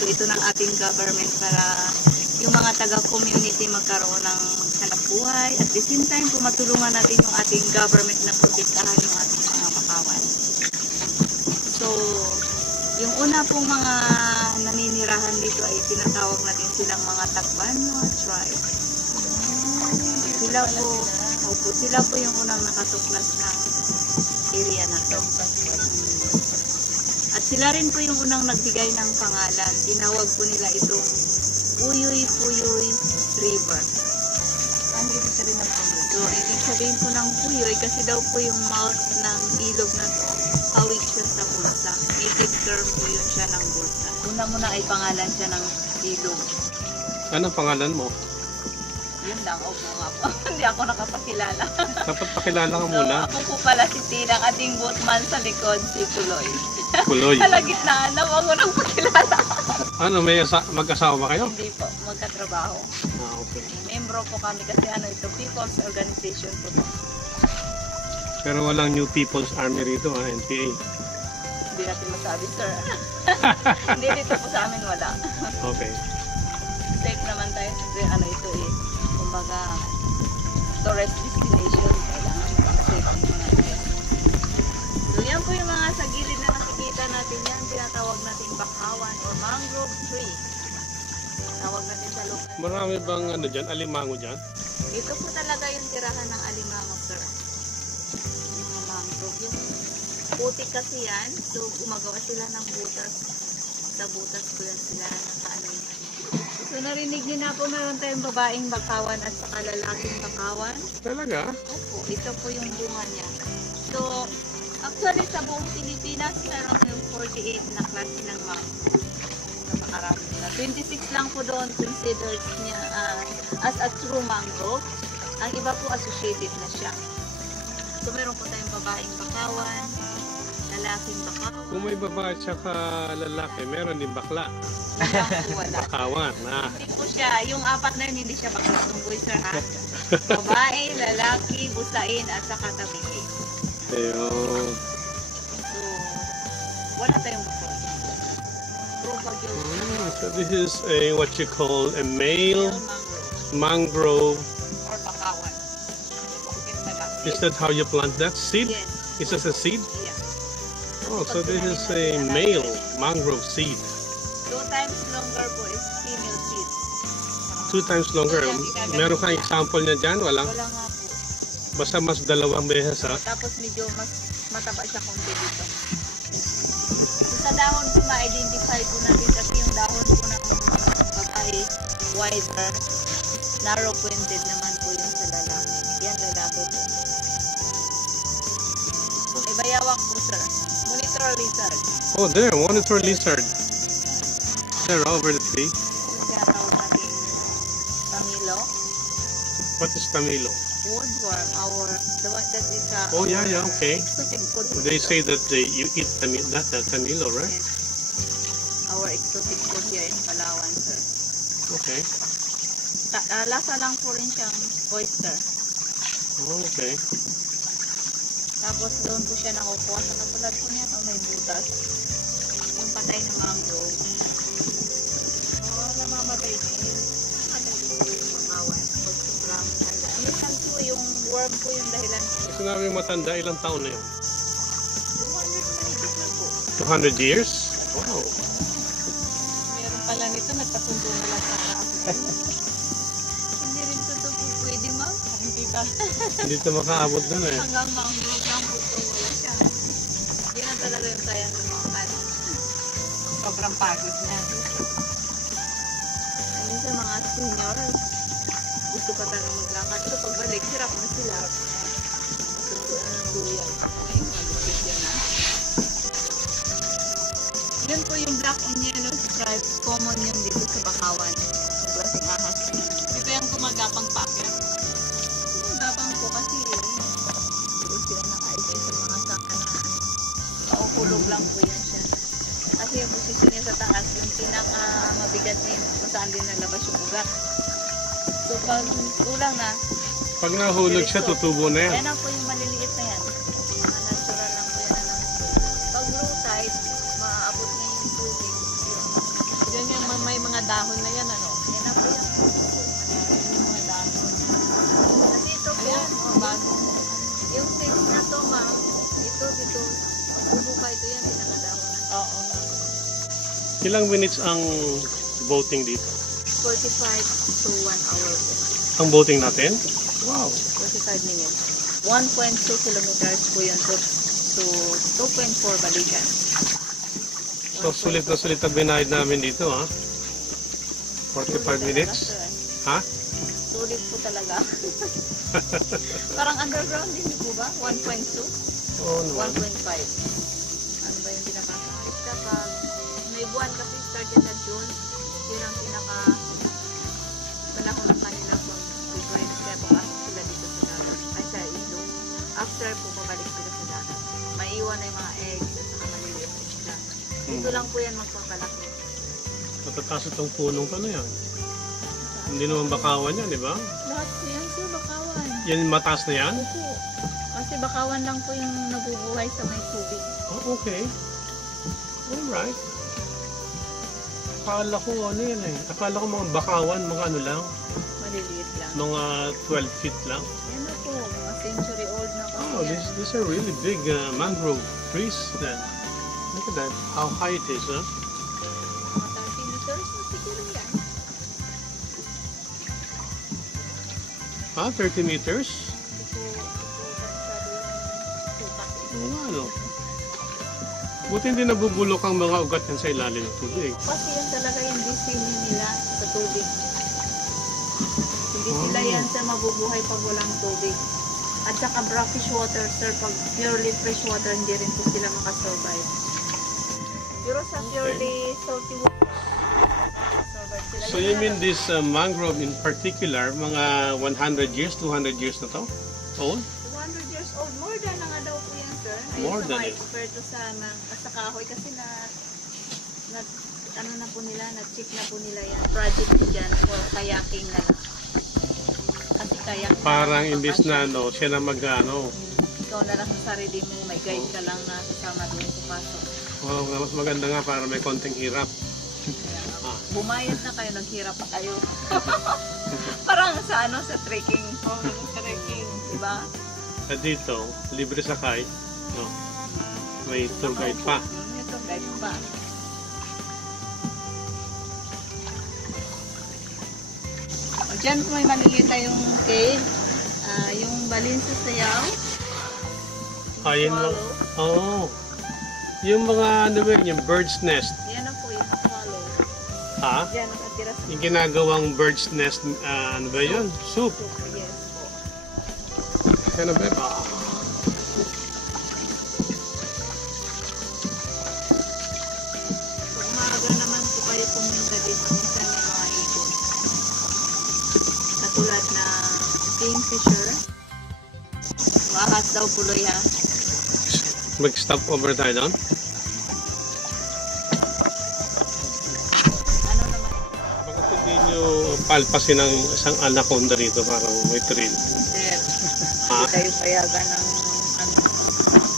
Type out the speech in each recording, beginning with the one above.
proyekto ito ng ating government para yung mga taga-community magkaroon ng hanap buhay. At the same time, matulungan natin yung ating government na protektahan yung ating mga bakawan. So, yung una pong mga naninirahan dito ay tinatawag natin silang mga Tacbanyo tribe. Sila po yung unang nakatuklas ng area na to. At sila rin po yung unang nagbigay ng pangalan. Tinawag po nila itong Puyoy-Puyoy River. Ano ibig sabihin ng Puyoy? So, ibig sabihin po ng Puyoy kasi daw po yung mouth ng ilog na to, hawig siya sa bulsa. Native term po yun siya ng bulsa. Una-muna ay pangalan siya ng ilog. Anong pangalan mo? Yun lang, opo nga po. Hindi ako nakapakilala. Dapat pakilala ka muna. So, ako po pala si Tinang, ating boatman sa likod, si Tuloy. Kuloy. Kalagitnaan na ako nang pakilala. Ano, may mag-asawa ba kayo? Hindi po, magkatrabaho. Ah, okay. Membro po kami kasi ito, People's Organization po to. Pero walang New People's Army rito, NPA. Hindi natin masabi, sir. Hindi, dito po sa amin wala. Okay. Safe naman tayo kasi ito kumbaga, tourist destination. Kailangan safe ang mga ito. So, yan po yung mga sa gilid na nakikita natin yan. Tinatawag natin bakawan or mangrove tree. Tawag natin sa local. Marami bang dyan, alimango dyan? Ito po talaga yung tirahan ng alimango, sir. Yung mga mangrove. Yung putik kasi yan. So, gumagawa sila ng butas. Sa butas ko yan sila nakaano yun. So, narinig niyo na po, meron tayong babaeng bakawan at saka lalaking bakawan. Talaga? Opo, ito po yung bunga niya. So, actually sa buong Pilipinas, meron yung 48 na klase ng mangrove. Napakarami na. 26 lang po doon considered niya as a true mangrove. Ang iba po associated na siya. So, meron po tayong babaeng bakawan, lalaking bakawan. Kung may babae at saka lalaki, meron din bakla. Yun lang po wala. Bakawan, Hindi po siya, yung apat na yun, hindi siya bakla. Tunggoy, sir, ha? Babae, lalaki, busain, at saka tabiki. Ayun. So, wala tayong bakla. True bagyo. So this is a what you call a male Mangrove. mangrove. Or bakawan. Is that how you plant that seed? Yes. Is this a seed? Yeah. Oh, so this is a male mangrove seed. 2 times longer po is female seed. 2 times longer. Meron kang example niya dyan? Walang? Wala nga po. Basta mas dalawang beses ha? Tapos medyo mas mataba siya konti dito. So, sa dahon po ma-identify po natin kasi yung dahon po ng babae wider, narrow pointed naman po yung sa lalaki. Yan lalaki po. May bayawak po, sir. Monitor lizard. Oh, there. Monitor lizard. There, over the tree. Yung tinatawag natin Tamilo. What is Tamilo? Woodworm, the one that is Oh, yeah, okay. exotic food. They say that you eat Tamilo, right? Yes. Our exotic food here in Palawan, sir. Okay. Lasa lang po rin siyang oyster. Oh, okay. Tapos doon po siya nakukuha sa katulad po niya. May butas. Yung patay ng mangrove. Namamatay din. Namamatay din po yung makawan. Pag sobrang handa. Minsan po yung worm po yung dahilan. Sinabi matanda, ilang taon na yun? 200 manigit na po. 200 years? Wow. Meron pala nito, nagpasundo na lang sa Hindi rin ito po pwede, ma'am. Hindi ba? Hindi ito makaabot dun eh. Hanggang mangrove lang po ito. Wala siya. Hindi na talaga yung kaya ng mga kan. Sobrang pagod na. Ayun sa mga senior, gusto pa talaga maglakad. So pagbalik, hirap na sila. Sunduan ng luya. Ay, malupit yan na. Yun po yung black and yellow stripe. Common yun dito sa Bakawan. Yung klaseng ahas. Di ba yung gumagapang packet? Gumagapang po kasi yun. Doon sila naka-ice sa mga saka na paukulog lang po yan siya. Kasi yung posisyon niya sa taas, yung pinaka-mabigat niya kung saan din nalabas yung ugat. So pag kulang na, Pag nahulog siya, tutubo na yan. yan ang po yung maliliit na yan. Mga natural lang po yan na pag low tide, maaabot na yung tubig. Yan dahon na yan, ano? Yan na po yung Yung mga dahon. Kasi ito po, Ayan, oh, bago. yung stage na to, ma'am, ito, pagbubuka ito yan, pinakadahon na. Oo. Ilang minutes ang boating dito? 45 to 1 hour po. Ang boating natin? Wow. 45 minutes. 1.2 kilometers po yun to 2.4 balikan. So, sulit na sulit ang binayad namin dito, ha? 45 minutes? Ha? Sulit po talaga. Parang underground din po ba? 1.2? Oo naman. 1.5. Ano ba yung pinaka-start? Kapag may buwan kasi started na June, yun ang panahon ng kanila pang preference. Kaya pumasok sila dito sa dagat. Ay, sa ilog. After po, babalik sila sa dagat. Maiwan na yung mga eggs at saka maliliit na isda. Dito lang po yan magpapalaki. Matataas itong punong to na yan. Hindi naman bakawan yan, di ba? Lahat po yan, sir, bakawan. Yan mataas na yan? Opo. Kasi bakawan lang po yung nabubuhay sa may tubig. Oh, okay. Alright. Akala ko ano yan eh. Akala ko mga bakawan, mga ano lang. Maliliit lang. Mga 12 feet lang. Yan na po, mga century old na po Oh, yan. these are really big mangrove trees then. Look at that, how high it is, huh? Mga 30 meters na siguro yan. Ah, 30 meters? Ito masyado yung sukat eh. Oo nga, no? Buti hindi nabubulok ang mga ugat yan sa ilalim ng tubig. Kasi yan talaga yung destiny nila sa tubig. Hindi sila Oh. yan sa mabubuhay pag walang tubig. At saka brackish water, sir, pag purely fresh water, hindi rin po sila makasurvive. Pero sa purely salty water, survive sila. So you mean this mangrove in particular, mga 100 years, 200 years na to? Old? 200 years old, more than na nga daw po yan, sir. Ayun More sa than mga it. expert sa kahoy kasi na ano na po nila, na-check na po nila yan. Project po dyan for kayaking na lang. Kasi kayak na Parang lang, imbis na ano, siya na mag-ano. ikaw na lang sa sarili mo, may guide ka lang na kasama doon pupasok. Oh, mas maganda nga para may konting hirap. Kaya nga, Ah. bumayad na kayo, naghirap pa kayo. Parang sa ano, sa trekking. Oh, trekking. Diba? At dito, libre sakay. No. May tour guide pa. May tour guide pa. O, dyan po may makikita yung cave. Yung balin sa sayaw. Ayun lang. Swallow. Oo. Yung mga ano ba yun, yung bird's nest. Yan na po yung swallow. Ha? Diyan nakatira sa Yung ginagawang bird's nest, ano ba yun? Soup. soup. Yes po. Ano ba ba? Pag umaga naman po kayo pumunta dito, minsan may mga ibon. Katulad na kingfisher. Wahas daw puloy ha. Mag-stop over tayo doon? Ano naman? Bakit hindi nyo palpasin ng isang anaconda rito para may thrill? Sir, Ha? hindi kayo payagan ng ano,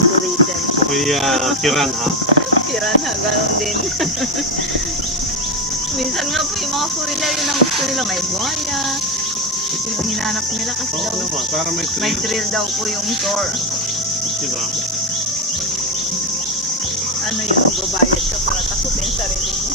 tourism. O kaya piranha? Pirana, gano'n din. Minsan nga po yung mga foreigner, yun ang gusto nila. May buhaya. Yung ang hinanap nila kasi Oo daw, naman, para may may thrill. thrill daw po yung tour. Diba? Ano yun, babayad ka para takutin sarili mo.